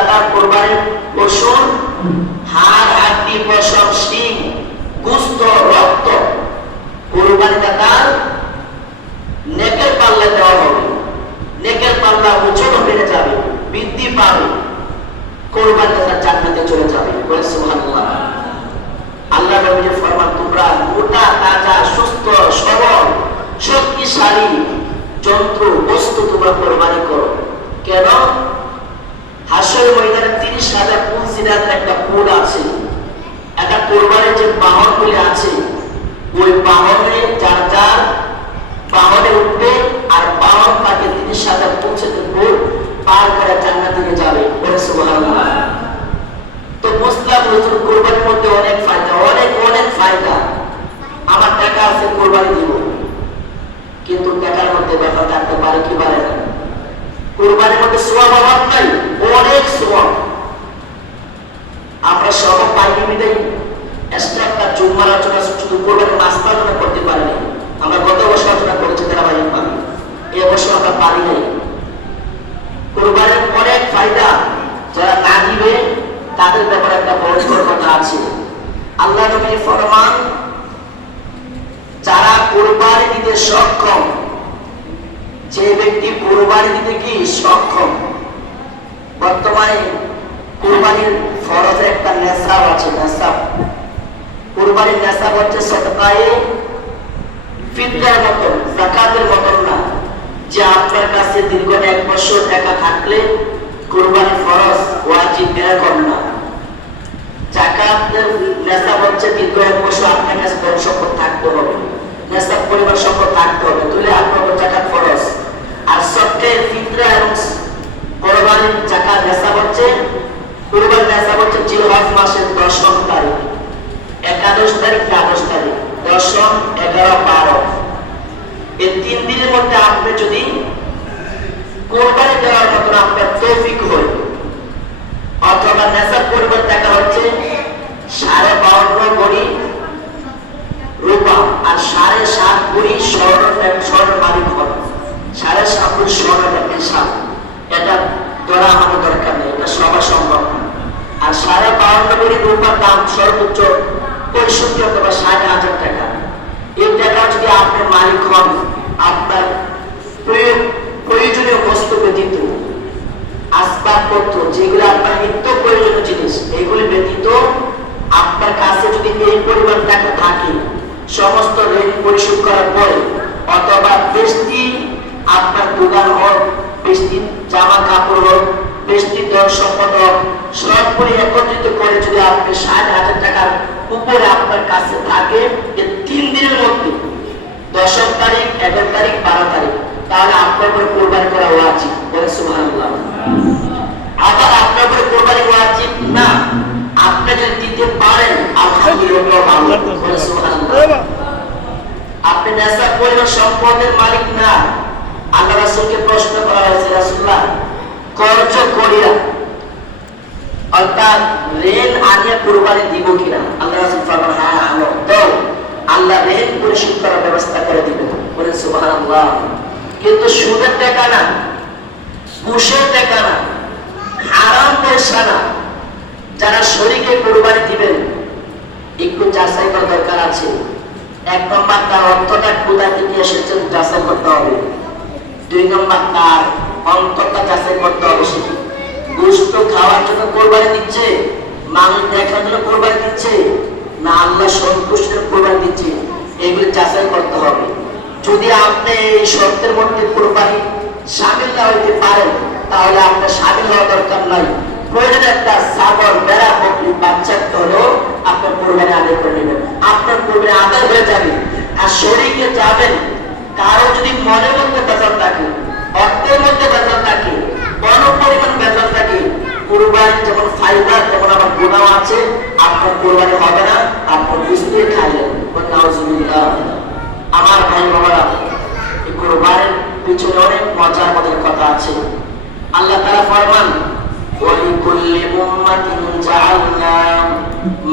টাকার কোরবানির পশুর হাড় হাড্ডি পশম শিং গোশত রক্ত কোরবানি টাকার নেকের পাল্লা দেওয়া হবে। নেকের পাল্লা ওজন বেড়ে যাবে, বৃদ্ধি পাবে, কোরবানি টাকার জান্নাতে চলে যাবে। বলে সুবহানাল্লাহ। আল্লাহ নবী ফরমান, তোমরা মোটা তাজা সুস্থ সবল শক্তিশালী যন্ত্র বস্তু তোমরা কোরবানি করো। কেন? হাসর ময়দানে 30,000 পুলসিরাতের একটা কোড আছে। একটা কোরবানির যে বাহনগুলি আছে, ওই বাহনে যার যার বাহনে উঠবে আর বাহন তাকে 30,000 পুলসিরাতের কোড পার করে জান্নাতে যাবে। বলে সুবহানাল্লাহ। তো মুসলিম হুজুর কোরবানির মধ্যে অনেক ফায়দা, অনেক অনেক ফায়দা। আমার টাকা আছে, কোরবানি দিব, কিন্তু টাকার মধ্যে ব্যাপার থাকতে পারে কি পারে না? কোরবানির মধ্যে সওয়াব অভাব নাই, অনেক সওয়াব। আমরা সব পাইনি মিটাই এক্সট্রা একটা জুম্মার আলোচনা শুধু কোরবানির মাস আলোচনা করতে পারিনি। আমরা গত বছর আলোচনা করেছি তারা ভাই পারি, এই বছর আমরা পারি নাই। কোরবানির অনেক ফায়দা, যারা না দিবে তাদের ব্যাপারে একটা বড় কথা আছে। আল্লাহ নবী ফরমান, যারা কোরবানি দিতে সক্ষম, যে ব্যক্তি কোরবানি দিতে কি সক্ষম, বর্তমানে কোরবানির ফরজের একটা নেশাব আছে। নেশাব, কোরবানির নেশাব হচ্ছে সদকায়ে ফিতরার মতন, যাকাতের মতন না, যে আপনার কাছে দীর্ঘ 1 বছর টাকা থাকলে কোরবানির ফরজ ওয়াজিব এরকম না। যাকাতের নেশাব হচ্ছে দীর্ঘ 1 বছর আপনার কাছে ধন সম্পদ থাকতে হবে, নেশাব পরিমাণ সম্পদ থাকতে হবে, তাহলে আপনার যাকাত ফরজ। আর সদকায়ে ফিতরা এবং কোরবানির যাকাত নেশাব হচ্ছে, কোরবানির নেশাব হচ্ছে জিলহজ মাসের 10ম তারিখ, 11 তারিখ, 12 তারিখ, 10, 11, 12 এই 3 দিনের মধ্যে আপনি যদি কোরবানি দেওয়ার মতন আপনার তৌফিক হয়, অথবা নেশাব পরিমাণ টাকা হচ্ছে 52.5 ভরি রূপা আর 7.5 ভরি স্বর্ণ মালিক হন, 7.5 ভরি স্বর্ণের হিসাব, এটা ধরা আমাদের দরকার নেই, এটা সবার সম্ভব না। আর 52.5 ভরি রূপার দাম সর্বোচ্চ 65 অথবা 60,000 টাকা। এই টাকা যদি আপনি মালিক হন, আপনার প্রয়োজনীয় বস্তু ব্যতীত, আসবাবপত্র যেগুলো আপনার নিত্য প্রয়োজনীয় জিনিস, এগুলি ব্যতীত আপনার কাছে যদি এই পরিমাণ টাকা থাকে, সমস্ত ঋণ পরিশোধ করার পরে, অথবা বেশি আপনার দোকান হোক, বেশি জামা কাপড় হোক, বেশি ধন সম্পদ হোক, সবগুলি একত্রিত করে যদি আপনি 60,000 টাকার উপরে আপনার কাছে থাকে, এই 3 দিনের মধ্যে 10 তারিখ, 11 তারিখ, 12 তারিখ, তাহলে আপনার উপরে কোরবানি করা ওয়াজিব। বলে সুবহানাল্লাহ। আবার আপনার উপরে কোরবানি ওয়াজিব না, আপনি যদি দিতে পারেন আলহামদুলিল্লাহ ভালো। বলে সুবহানাল্লাহ। আপনি নেশাব পরিমাণ সম্পদের মালিক না। আল্লাহ রাসূলকে প্রশ্ন করা হয়েছে, রাসূলুল্লাহ কর্জ করিয়া অর্থাৎ ঋণ আনিয়া কোরবানি দিব কিনা? আল্লাহ রাসূল ফরমান, হ্যাঁ আনো, তো আল্লাহ ঋণ পরিশোধ করার ব্যবস্থা করে দিবেন। বলেন সুবহানাল্লাহ। কিন্তু সুদের টাকা না, ঘুষের টাকা না, হারাম পয়সা না। যারা শরীকে কোরবানি দিবেন একটু যাচাই করার দরকার আছে। 1 নম্বর, তার অর্থটা কোথা থেকে এসেছে যাচাই করতে হবে। 2 নম্বর, তার অন্তরটা যাচাই করতে হবে। সেটি গোশত খাওয়ার জন্য কোরবানি দিচ্ছে, মানুষ দেখার জন্য কোরবানি দিচ্ছে, না আল্লাহ সন্তুষ্টির কোরবানি দিচ্ছে, এগুলি যাচাই করতে হবে। যদি আপনি এই শর্তের মধ্যে কোরবানি শামিল না হইতে পারেন, তাহলে আপনার শামিল হওয়া দরকার নাই। প্রয়োজন একটা ছাগল, ভেড়া, বকরি বাচ্চা হলেও আপনার কোরবানি আদায় করে নেবেন, আপনার কোরবানি আদায় হয়ে যাবে। আর শরীকে যাবেন, কারো যদি মনের মধ্যে বেজার থাকে, অর্থের মধ্যে বেজার থাকে, কোন পরিমাণ বেজার থাকে, কোরবানি যেমন ফায়দা তেমন আবার গুনাহ আছে, আপনার কোরবানি হবে না, আপনার বুঝতে খাইলেন। নাউজুবিল্লাহ। আমার ভাই বাবারা, এই কোরবানির পিছনে অনেক মজার মজার কথা আছে। আল্লাহ তাআলা ফরমান, ওয়ালিকুল্লি উম্মাতিন জাআলনা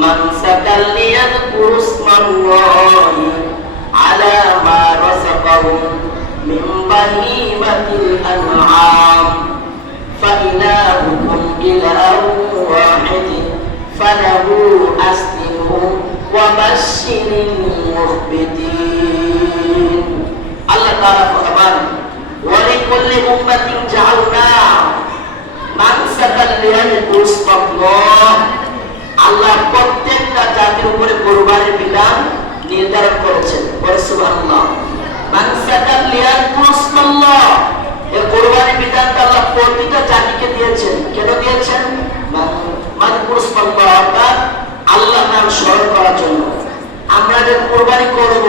মানসাকাল লিয়াযকুরু ইসমাল্লাহি আলা মা রাযাকাহুম মিন বাহিমাতিল আনআম ফাইলাহুকুম ইলাহুন বাশশিরিল মুখবিতিন। আল্লাহ তাআলা ফরমান ওয়া লিকুল্লি উম্মাতিন জাআলনা মানসাকাল লিয়াযকুরু ইসমাল্লাহ। আল্লাহ প্রত্যেকটা জাতির উপরে কুরবানির বিধান নির্ধারণ করেছেন। বলে সুবহানাল্লাহ। মানসাকাল লিয়াযকুরু ইসমাল্লাহ, এই কুরবানির বিধানটা আল্লাহ প্রতিটা জাতিকে দিয়েছেন। কেন দিয়েছেন? মাযকুরু ইসমাল্লাহ, অর্থাৎ আল্লাহর নাম স্মরণ করার জন্য। আমরা যে কুরবানি করব,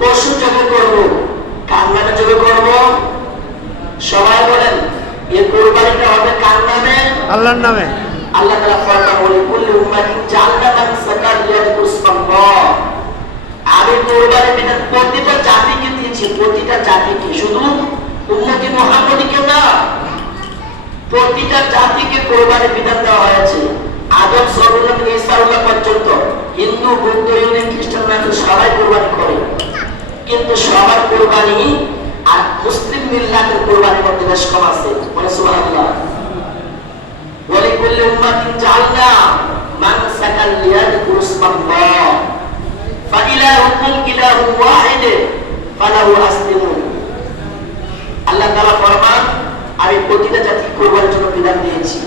পশু জবাই করব, কার নামে জবাই করব? সবাই বলেন, এই কুরবানিটা হবে কার নামে? আল্লাহর নামে। আল্লাহ তাআলা ফরমান বলে কুল্লি উম্মাতিন জাআলনা মানসাকাল লিয়াযকুরু ইসমাল্লাহ। আমি কুরবানির বিধান প্রতিটা জাতিকে দিয়েছি, প্রতিটা জাতিকে, শুধু উম্মতি মুহাম্মদীকে না, প্রতিটা জাতিকে কুরবানির বিধান দেওয়া হয়েছে। আদম সর্বপ্রথম থেকে ঈসা পর্যন্ত হিন্দু, বৌদ্ধ, ইহুদি, খ্রিস্টান সবাই কুরবানি করে, কিন্তু সবার কুরবানি আর মুসলিম মিল্লাতের কুরবানির মধ্যে বেশ কম আছে। বলে সুবহানাল্লাহ। ওয়া লিকুল্লি উম্মাতিন জাআলনা মানসাকাল লিয়াযকুরু ইসমাল্লাহ ফাইলাহুকুম ইলাহুন ওয়াহিদ ফালাহু আসলিমু। আল্লাহ তাআলা ফরমান, আমি প্রতিটা জাতি কুরবানির জন্য বিধান দিয়েছি,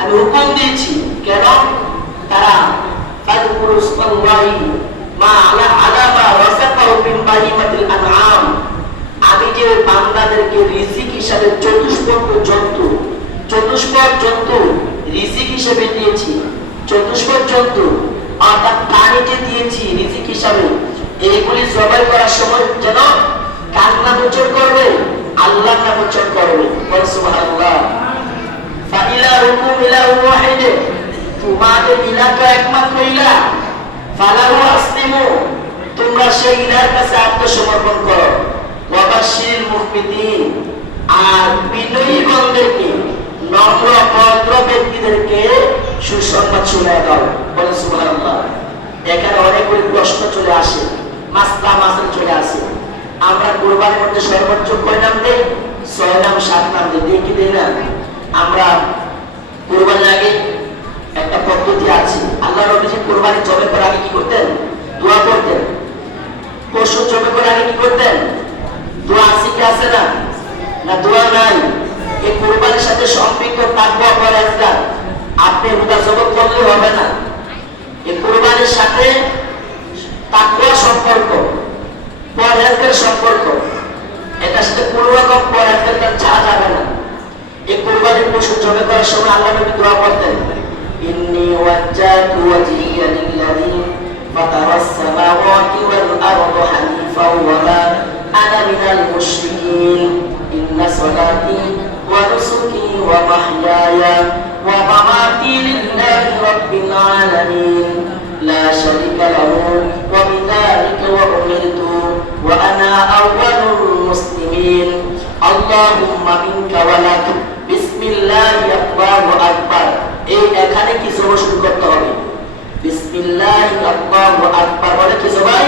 আমি হুকুম দিয়েছি। কেন? তারা ফাযকুরু ইসমাল্লাহি মা আলা মা রাযাকাহু মিন বাহিমাতিল আনআম। আমি যে বান্দাদেরকে রিজিক হিসাবে চতুষ্পদ জন্তু রিজিক হিসাবে দিয়েছি, চতুষ্পদ জন্তু অর্থাৎ প্রাণী যে দিয়েছি রিজিক হিসাবে, এইগুলি জবাই করার সময় যেন কার নাম উচ্চারণ করবে? আল্লাহর নাম উচ্চারণ করবে। বলে সুবহানাল্লাহ। ফাইলাহুকুম ইলাহুন ওয়াহিদ, তোমাদের ইলাহ তো একমাত্র ইলাহ। ফালাহু আসলিমু, তোমরা সেই ইলাহর কাছে আত্মসমর্পণ করো। ওয়া বাশশিরিল মুখবিতিন, আর বিনয়ী বান্দাদেরকে, নম্র ভদ্র ব্যক্তিদেরকে সুসংবাদ শোনায় দাও। বলে সুবহানাল্লাহ। এখানে অনেকগুলি প্রশ্ন চলে আসে, মাসলা চলে আসে। আমরা কুরবানির মধ্যে সর্বোচ্চ কয় নাম দেই? 6 নাম 7 নাম দেই কি দেই না? আমরা কুরবানির আগে একটা পদ্ধতি আছে। আল্লাহ নবীজি কুরবানি জবাই করার আগে কি করতেন? দোয়া করতেন। পশু জবাই করার আগে কি করতেন? দোয়া আছে কি আছে না? না দোয়া নাই। এই কুরবানির সাথে সম্পৃক্ত তাকওয়া পরহেজগার। আপনি হুদা জবাই করলে হবে না। এই কুরবানির সাথে তাকওয়া সম্পর্ক, পরহেজগার সম্পর্ক, এটার সাথে কোনো রকম পরহেজগার ছাড়া যাবে না। এই কুরবানির পশু জবাই করার সময় আল্লাহ নবী দোয়া করতেন, ইন্নী ওয়াজ্জাহতু ওয়াজহিয়া লিল্লাযী ফাতারাস সামাওয়াতি ওয়াল আরদা হানিফাও ওয়া মা আনা মিনাল মুশরিকিন ইন্না সালাতি ওয়া নুসুকি ওয়া মাহইয়ায়া ওয়া মামাতি লিল্লাহি রাব্বিল আলামিন লা শারীকা লাহু ওয়া বিযালিকা ওয়া উমিরতু ওয়া আনা আউওয়ালুল মুসলিমিন আল্লাহুম্মা মিনকা ওয়া লাক বিসমিল্লাহি আল্লাহু আকবার। এই এখানে কি জবাই শুরু করতে হবে? বিসমিল্লাহি আল্লাহু আকবার বলে কি জবাই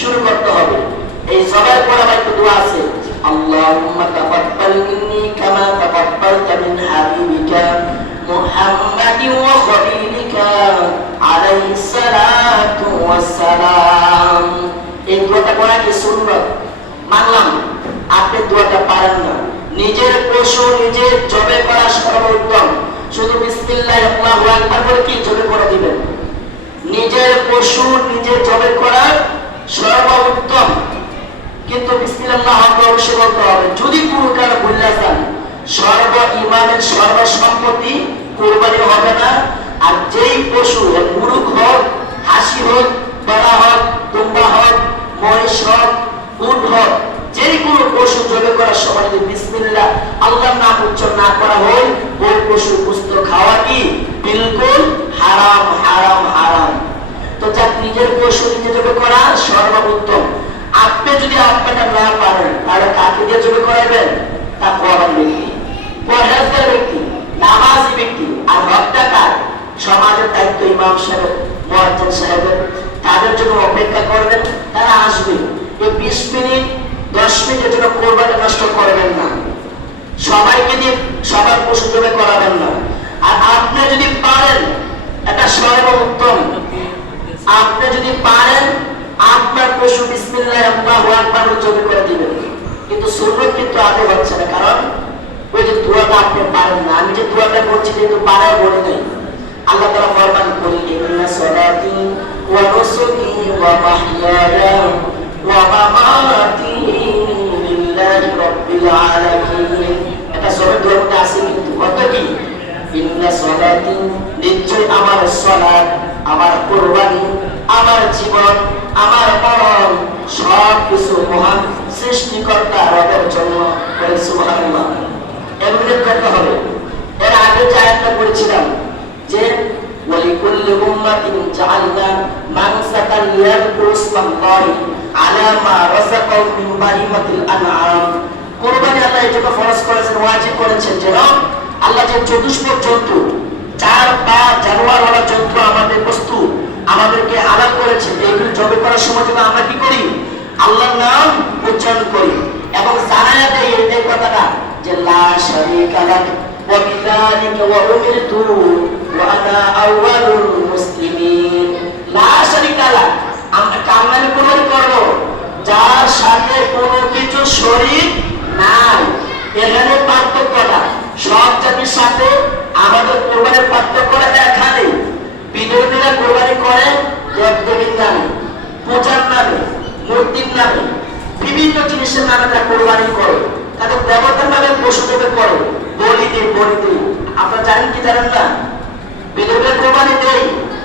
শুরু করতে হবে। এই জবাই পড়ার একটা দোয়া আছে, আল্লাহুম্মা তাকাব্বাল মিন্নি কামা তাকাব্বালতা মিন হাবিবিকা মুহাম্মাদিন ওয়া খলিলিকা আলাইহিস সালাতু ওয়াস সালাম। এই দোয়াটা পড়া কি সুন্নাত? মানলাম আপনি দোয়াটা পারেন না, নিজের পশু নিজে জবাই করা সর্বোত্তম। শুধু বিসমিল্লাহি আল্লাহু আকবার বলে কি জবাই করে দিবেন? নিজের পশু নিজে জবাই করা সর্বোত্তম, কিন্তু বিসমিল্লাহ অবশ্যই বলতে হবে। যদি কোনো কারণে ভুলে যান, সর্ব ইমানের সর্বসম্পত্তি কুরবানি হবে না। আর যেই পশু, মুরুখ হোক, হাসি হোক, বেড়া হোক, দুম্বা হোক, মহিষ হোক, উট হোক, যেই কোনো পশু জবাই করার সময় যদি বিসমিল্লাহ আল্লাহর নাম উচ্চারণ না করা হয়, ওই পশু গোশত খাওয়া কি বিলকুল হারাম হারাম হারাম। তো যাক, নিজের পশু নিজে জবাই করা সর্বোত্তম। আপনি যদি আপনাটা না পারেন, তাহলে কাকে দিয়ে জবাই করাবেন? তাকওয়াবান ব্যক্তি, পরহেজগার ব্যক্তি, নামাজি ব্যক্তি। আর হকটা কার? সমাজের দায়িত্ব ইমাম সাহেব, মুয়াজ্জিন সাহেবের। তাদের জন্য অপেক্ষা করবেন, তারা আসবে। এই 20 মিনিট 10 মিনিটের জন্য কোরবানি নষ্ট করবেন না। সবাইকে দিয়ে সবার পশু জবাই করাবেন না। আর আপনি যদি পারেন, এটা সর্বোত্তম, আপনি যদি পারেন আপনি পারেন না। আমি যে দোয়াটা করছি কিন্তু পারায় বলে নাই। আল্লাহ তাআলা ফরমান করি ইন্না সালাতি ওয়া নুসুকি ওয়া মাহইয়ায়া ওয়া মামাতি লিল্লাহি রাব্বিল আলামিন। এটা সবে দোয়াটা আছে কিন্তু কত কি ইন্না সালাতি নিশ্চয় আমার সালাত, আমার কুরবানি, আমার জীবন, আমার মরণ সব কিছু মহান সৃষ্টিকর্তা রবের জন্য। বলে সুবহানাল্লাহ। এমনি করতে হবে। এর আগে যে আয়াতটা পড়েছিলাম যে ওয়ালিকুল্লি উম্মাতিন জাআলনা মানসাকান লিয়াযকুরু ইসমাল্লাহি আলা মা রাযাকাহুম মিন বাহিমাতিল আনআম। কুরবানি আল্লাহ এটাকে ফরজ করেছেন, ওয়াজিব করেছেন যেন আল্লাহ যে চতুষ্পদ জন্তু, চার পা জানোয়ার ওয়ালা জন্তু আমাদের বস্তু আমাদেরকে হালাল করেছেন, এইগুলো জবে করার সময় যেন আমরা কি করি আল্লাহর নাম উচ্চারণ করি এবং জানায়া দেই এই কথাটা যে লা শারীকা লাক ওয়া বিযালিকা ওয়া উমিরতু ওয়া আনা আউয়ালুল মুসলিমিন। লা শারীকা লাক, আমরা কামনানি কোরবানি করব যার সাথে কোনো কিছু শরীক নাই। এখানে পার্থক্যটা সব জাতির সাথে আমাদের কোরবানির পার্থক্যটা এখানে। বিধর্মীরা কোরবানি করে দেবদেবীর নামে, পূজার নামে, মূর্তির নামে, বিভিন্ন জিনিসের নামে তারা কোরবানি করে, তাদের দেবতার নামে পশু জবে করে, বলি দেয়, বলি দেয়। আপনারা জানেন কি জানেন না? বিধর্মীরা কোরবানি দেয়,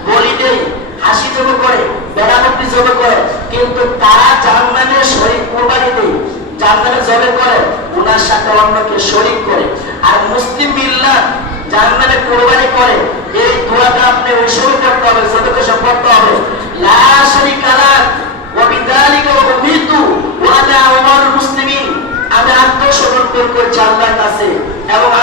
বলি দেয়, হাসি জবে করে, বেড়ামুক্তি জবে করে, কিন্তু তারা যার নামে শরীর কোরবানি দেয়, যার নামে জবে করে, ওনার সাথে অন্যকে শরীক করে। আর মুসলিম মিল্লাত যার নামে কোরবানি করে, এই দোয়াটা আপনি ওই সময় করতে হবে, যতটুকু সম্ভব হবে। লা শারীকা লাক ওয়া বিযালিকা উমিরতু ওয়া আনা আউয়ালুল মুসলিমিন। আমি আত্মসমর্পণ করছি আল্লাহর কাছে এবং